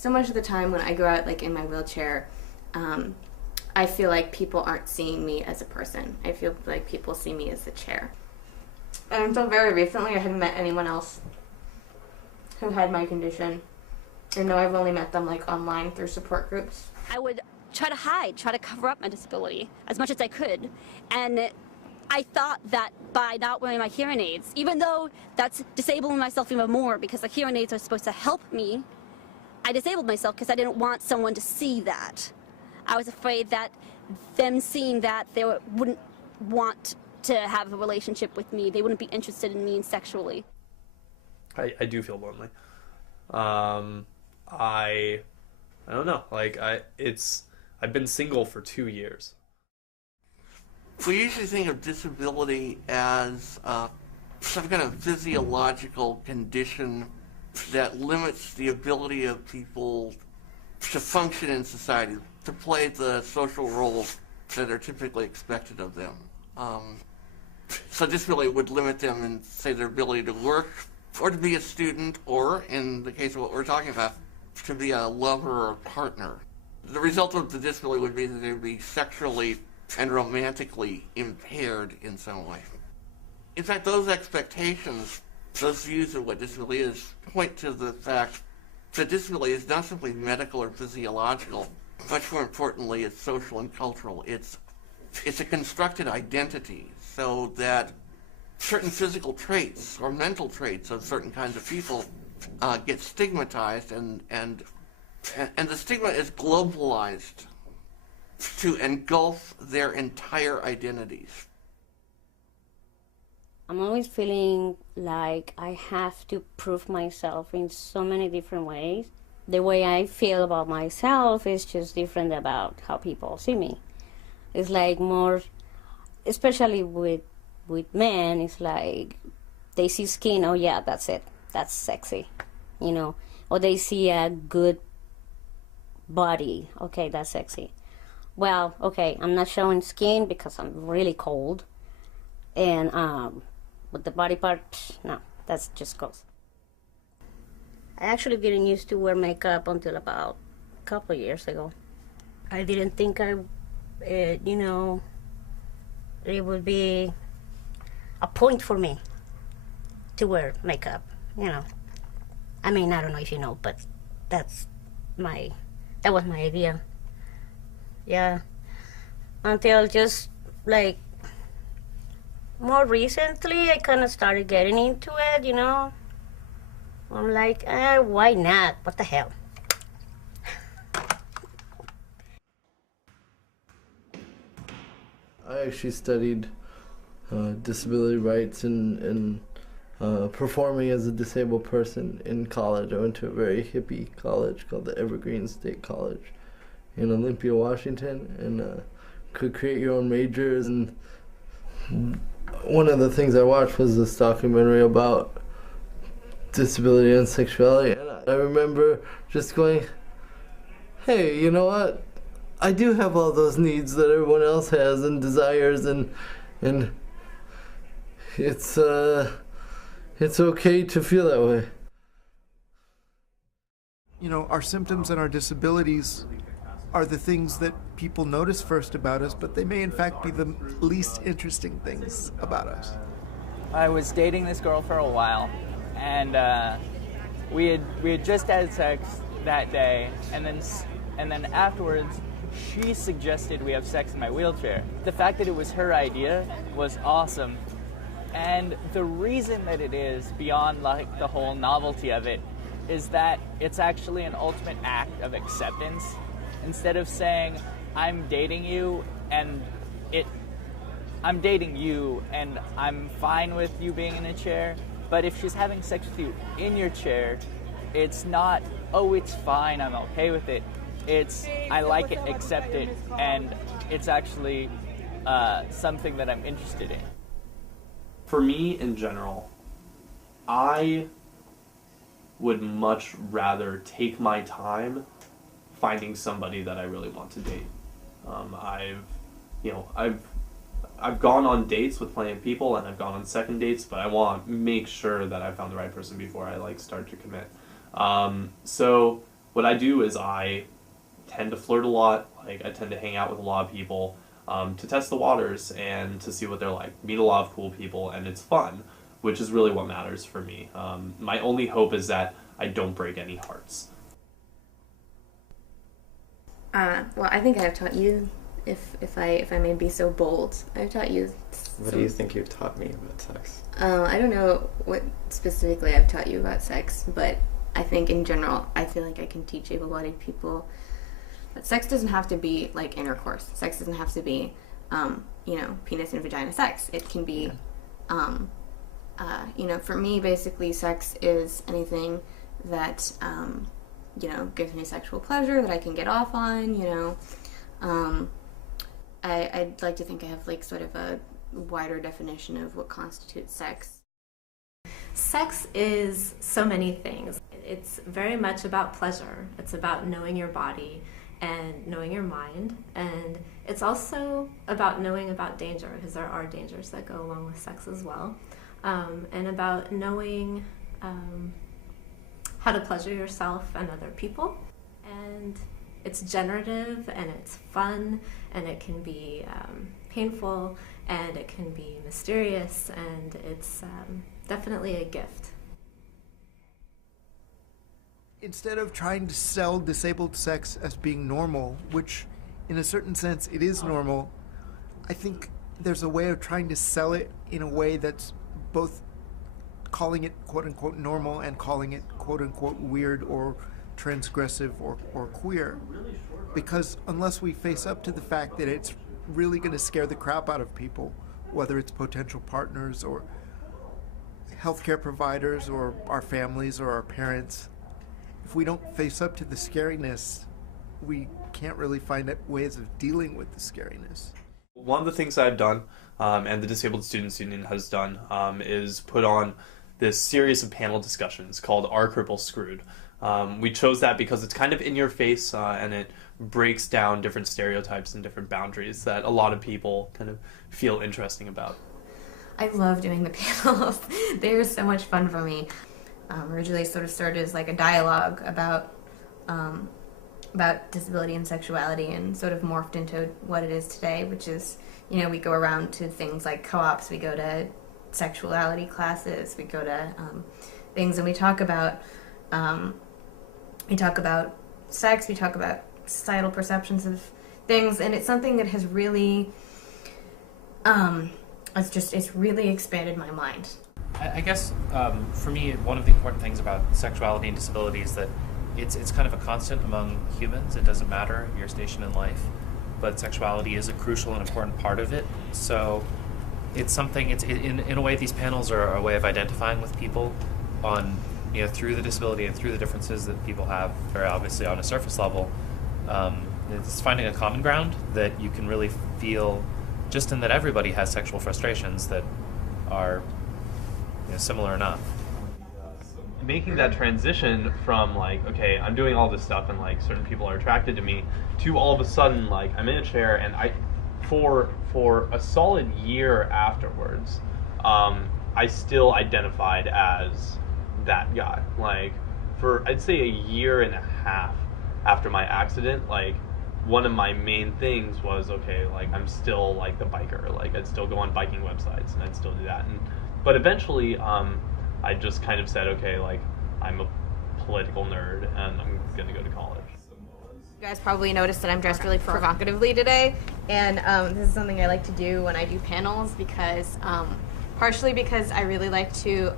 so much of the time when I go out like in my wheelchair, I feel like people aren't seeing me as a person. I feel like people see me as a chair. And until very recently, I hadn't met anyone else who had my condition. And though I've only met them like online through support groups. I would try to cover up my disability as much as I could. And I thought that by not wearing my hearing aids, even though that's disabling myself even more because the hearing aids are supposed to help me, I disabled myself because I didn't want someone to see that. I was afraid that them seeing that, they wouldn't want to have a relationship with me. They wouldn't be interested in me sexually. I do feel lonely. I don't know. Like I've been single for 2 years. We usually think of disability as some kind of physiological condition that limits the ability of people to function in society, to play the social roles that are typically expected of them. So disability would limit them in, say, their ability to work, or to be a student, or, in the case of what we're talking about, to be a lover or a partner. The result of the disability would be that they would be sexually and romantically impaired in some way. In fact, those expectations, those views of what disability is, point to the fact that disability is not simply medical or physiological. Much more importantly, it's social and cultural. It's a constructed identity, so that certain physical traits or mental traits of certain kinds of people get stigmatized, and the stigma is globalized to engulf their entire identities. I'm always feeling like I have to prove myself in so many different ways. The way I feel about myself is just different about how people see me. It's like more, especially with men, it's like they see skin, oh yeah, that's it, that's sexy, you know, or they see a good body, okay, that's sexy. Well, okay, I'm not showing skin because I'm really cold, and with the body part, no, that's just gross. I actually didn't used to wear makeup until about a couple of years ago. I didn't think it would be a point for me to wear makeup, you know. I mean, I don't know if you know, but that was my idea. Yeah. Until just like more recently, I kind of started getting into it, you know. I'm like, why not? What the hell? I actually studied disability rights and performing as a disabled person in college. I went to a very hippie college called the Evergreen State College in Olympia, Washington, and could create your own majors. And one of the things I watched was this documentary about disability and sexuality, and I remember just going, hey, you know what? I do have all those needs that everyone else has and desires, and it's okay to feel that way. You know, our symptoms and our disabilities are the things that people notice first about us, but they may in fact be the least interesting things about us. I was dating this girl for a while, and we had just had sex that day, and then afterwards she suggested we have sex in my wheelchair. The fact that it was her idea was awesome, and the reason that it is, beyond like the whole novelty of it, is that it's actually an ultimate act of acceptance. Instead of saying I'm dating you and I'm fine with you being in a chair, but if she's having sex with you in your chair, it's not, oh, it's fine, I'm okay with it. It's, I like it, accept it, and it's actually something that I'm interested in. For me, in general, I would much rather take my time finding somebody that I really want to date. I've gone on dates with plenty of people, and I've gone on second dates, but I want to make sure that I found the right person before I start to commit. So what I do is I tend to flirt a lot. Like, I tend to hang out with a lot of people to test the waters and to see what they're like. Meet a lot of cool people, and it's fun, which is really what matters for me. My only hope is that I don't break any hearts. Well, I think I've taught you, if I may be so bold, I've taught you. What do you think you've taught me about sex? I don't know what specifically I've taught you about sex, but I think in general, I feel like I can teach able-bodied people that sex doesn't have to be like intercourse. Sex doesn't have to be, penis and vagina sex. It can be, for me, basically, sex is anything that, gives me sexual pleasure that I can get off on, I'd like to think I have like sort of a wider definition of what constitutes sex. Sex is so many things. It's very much about pleasure. It's about knowing your body and knowing your mind. And it's also about knowing about danger, because there are dangers that go along with sex as well. And about knowing how to pleasure yourself and other people. And it's generative and it's fun and it can be painful and it can be mysterious, and it's definitely a gift. Instead of trying to sell disabled sex as being normal, which in a certain sense it is normal, I think there's a way of trying to sell it in a way that's both calling it quote-unquote normal and calling it quote-unquote weird or transgressive or queer. Because unless we face up to the fact that it's really going to scare the crap out of people, whether it's potential partners or healthcare providers or our families or our parents, if we don't face up to the scariness, we can't really find ways of dealing with the scariness. One of the things that I've done, and the Disabled Students Union has done, is put on this series of panel discussions called Are Cripples Screwed? We chose that because it's kind of in your face, and it breaks down different stereotypes and different boundaries that a lot of people kind of feel interesting about. I love doing the panels. They're so much fun for me. Originally sort of started as like a dialogue about disability and sexuality, and sort of morphed into what it is today, which is, we go around to things like co-ops, we go to sexuality classes, we go to things, and we talk about sex, we talk about societal perceptions of things, and it's something that has really it's really expanded my mind. I guess for me, one of the important things about sexuality and disability is that it's kind of a constant among humans. It doesn't matter your station in life, but sexuality is a crucial and important part of it. So it's something, in a way, these panels are a way of identifying with people on, through the disability and through the differences that people have, very obviously on a surface level. It's finding a common ground that you can really feel, just in that everybody has sexual frustrations that are similar enough. Making that transition from like, okay, I'm doing all this stuff and like certain people are attracted to me, to all of a sudden like I'm in a chair and for a solid year afterwards, I still identified as that guy. Like for I'd say a year and a half after my accident, like one of my main things was, okay, like I'm still like the biker, like I'd still go on biking websites and I'd still do that, but eventually I just kind of said, okay, like I'm a political nerd and I'm gonna go to college. You guys probably noticed that I'm dressed really provocatively today, and this is something I like to do when I do panels, because partially because I really like to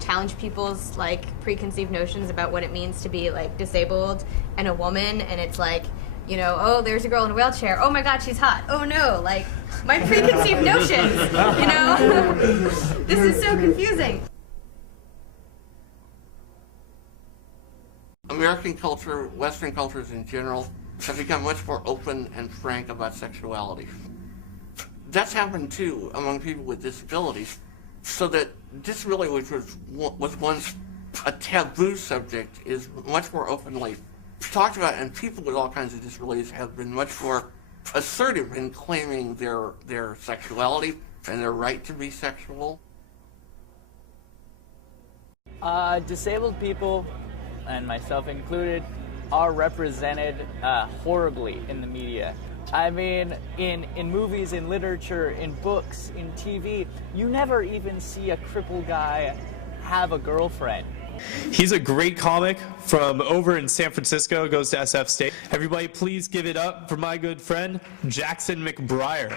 challenge people's like preconceived notions about what it means to be like disabled and a woman, and it's like, oh, there's a girl in a wheelchair, oh my god, she's hot, oh no, like my preconceived notions, this is so confusing. American culture, Western cultures in general, have become much more open and frank about sexuality. That's happened too among people with disabilities, so that disability, which was once a taboo subject, is much more openly talked about, and people with all kinds of disabilities have been much more assertive in claiming their sexuality and their right to be sexual. Disabled people, and myself included, are represented horribly in the media. I mean, in movies, in literature, in books, in TV, you never even see a crippled guy have a girlfriend. He's a great comic from over in San Francisco, goes to SF State. Everybody please give it up for my good friend, Jackson McBriar.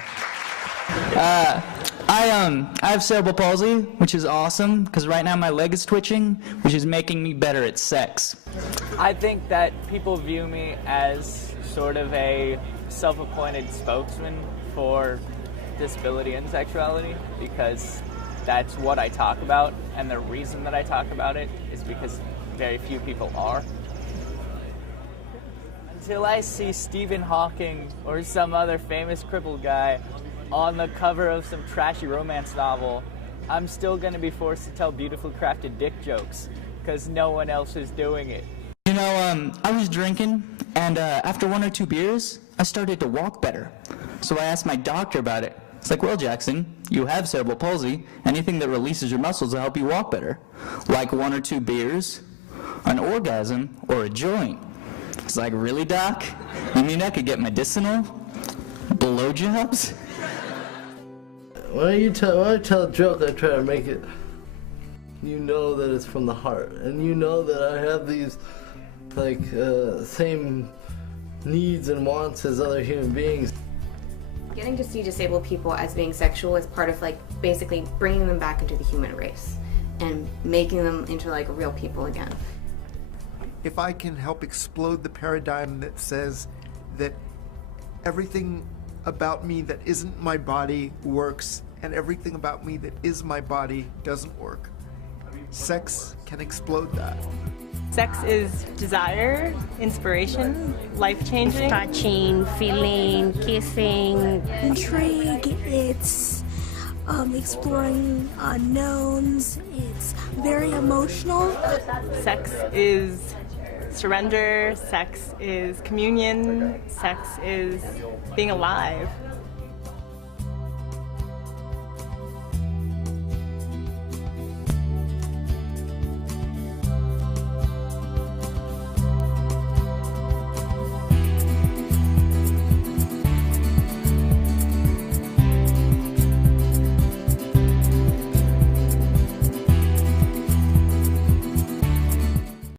I have cerebral palsy, which is awesome, because right now my leg is twitching, which is making me better at sex. I think that people view me as sort of a self-appointed spokesman for disability and sexuality, because that's what I talk about, and the reason that I talk about it is because very few people are. Until I see Stephen Hawking or some other famous crippled guy on the cover of some trashy romance novel, I'm still going to be forced to tell beautifully crafted dick jokes, because no one else is doing it. You know, I was drinking, and after 1 or 2 beers, I started to walk better. So I asked my doctor about it. It's like, well, Jackson, you have cerebral palsy. Anything that releases your muscles will help you walk better. Like 1 or 2 beers, an orgasm, or a joint. It's like, really, Doc? You mean I could get medicinal blowjobs? When I tell a joke, I try to make it, you know that it's from the heart. And you know that I have these, like, same needs and wants as other human beings. Getting to see disabled people as being sexual is part of like basically bringing them back into the human race and making them into like real people again. If I can help explode the paradigm that says that everything about me that isn't my body works and everything about me that is my body doesn't work, sex can explode that. Sex is desire, inspiration, life-changing. Touching, feeling, kissing. Intrigue, it's exploring unknowns, it's very emotional. Sex is surrender, sex is communion, sex is being alive.